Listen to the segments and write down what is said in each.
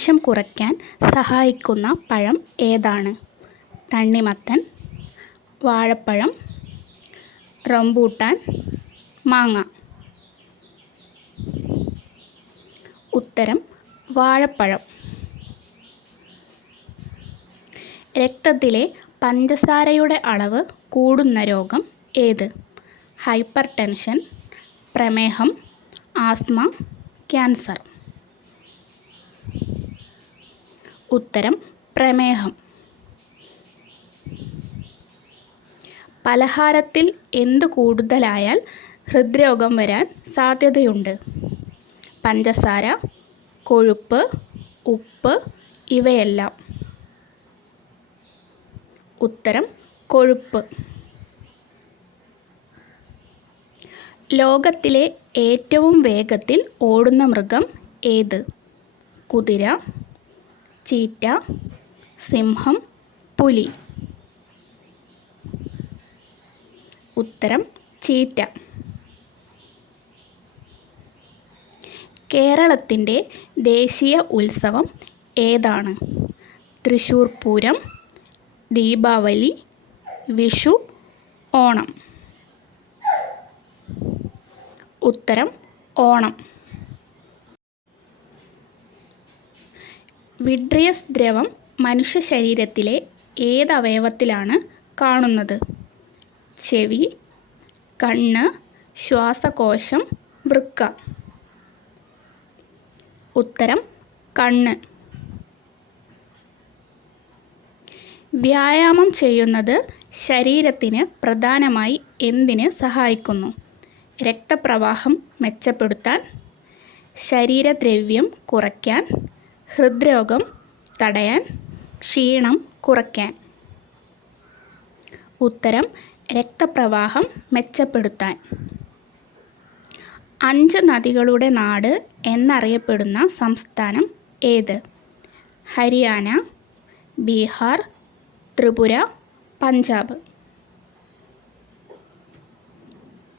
ആവശ്യം കുറയ്ക്കാൻ സഹായിക്കുന്ന പഴം ഏതാണ്? തണ്ണിമത്തൻ വാഴപ്പഴം റംബൂട്ടാൻ മാങ്ങ. ഉത്തരം വാഴപ്പഴം. രക്തത്തിലെ പഞ്ചസാരയുടെ അളവ് കൂടുന്ന രോഗം ഏത്? ഹൈപ്പർ ടെൻഷൻ പ്രമേഹം ആസ്മ ക്യാൻസർ. ഉത്തരം പ്രമേഹം. പലഹാരത്തിൽ എന്ത് കൂടുതലായാൽ ഹൃദ്രോഗം വരാൻ സാധ്യതയുണ്ട്. പഞ്ചസാര കൊഴുപ്പ് ഉപ്പ് ഇവയെല്ലാം. ഉത്തരം കൊഴുപ്പ്. ലോകത്തിലെ ഏറ്റവും വേഗത്തിൽ ഓടുന്ന മൃഗം ഏത്? കുതിര ചീറ്റ സിംഹം പുലി. ഉത്തരം ചീറ്റ. കേരളത്തിന്റെ ദേശീയ ഉത്സവം ഏതാണ്? തൃശ്ശൂർ പൂരം ദീപാവലി വിഷു ഓണം. ഉത്തരം ഓണം. വിഡ്രിയസ് ദ്രവം മനുഷ്യ ശരീരത്തിലെ ഏത് അവയവത്തിലാണ് കാണുന്നത്? ചെവി കണ്ണ് ശ്വാസകോശം വൃക്ക. ഉത്തരം കണ്ണ്. വ്യായാമം ചെയ്യുന്നത് ശരീരത്തിന് പ്രധാനമായി എന്തിന് സഹായിക്കുന്നു? രക്തപ്രവാഹം മെച്ചപ്പെടുത്താൻ ശരീരദ്രവ്യം കുറയ്ക്കാൻ ഹൃദ്രോഗം തടയാൻ ക്ഷീണം കുറയ്ക്കാൻ. ഉത്തരം രക്തപ്രവാഹം മെച്ചപ്പെടുത്താൻ. അഞ്ച് നദികളുടെ നാട് എന്നറിയപ്പെടുന്ന സംസ്ഥാനം ഏത്? ഹരിയാന ബീഹാർ ത്രിപുര പഞ്ചാബ്.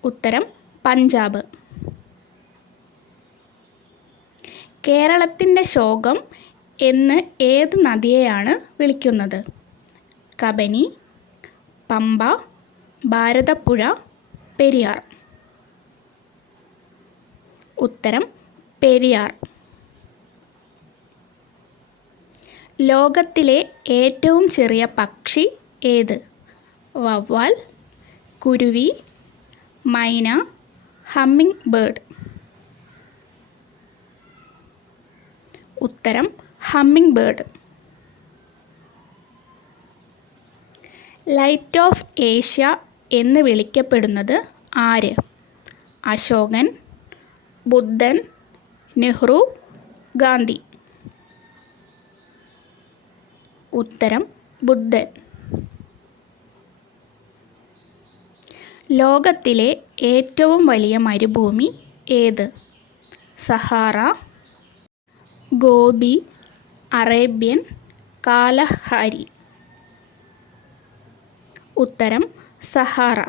ഉത്തരം പഞ്ചാബ്. കേരളത്തിന്റെ ശോകം എന്ന് ഏത് നദിയെയാണ് വിളിക്കുന്നത്? കബനി പമ്പ ഭാരതപ്പുഴ പെരിയാർ. ഉത്തരം പെരിയാർ. ലോകത്തിലെ ഏറ്റവും ചെറിയ പക്ഷി ഏത്? വവ്വാൽ കുരുവി മൈന ഹമ്മിങ് ബേർഡ്. ഉത്തരം hummingbird. Light of Asia എന്ന് വിളിക്കപ്പെടുന്നത് ആര്? അശോകൻ ബുദ്ധൻ നെഹ്റു ഗാന്ധി. ഉത്തരം ബുദ്ധൻ. ലോകത്തിലെ ഏറ്റവും വലിയ മരുഭൂമി ഏത്? Sahara Gobi Arabian Kalahari. ഉത്തരം സഹാറ.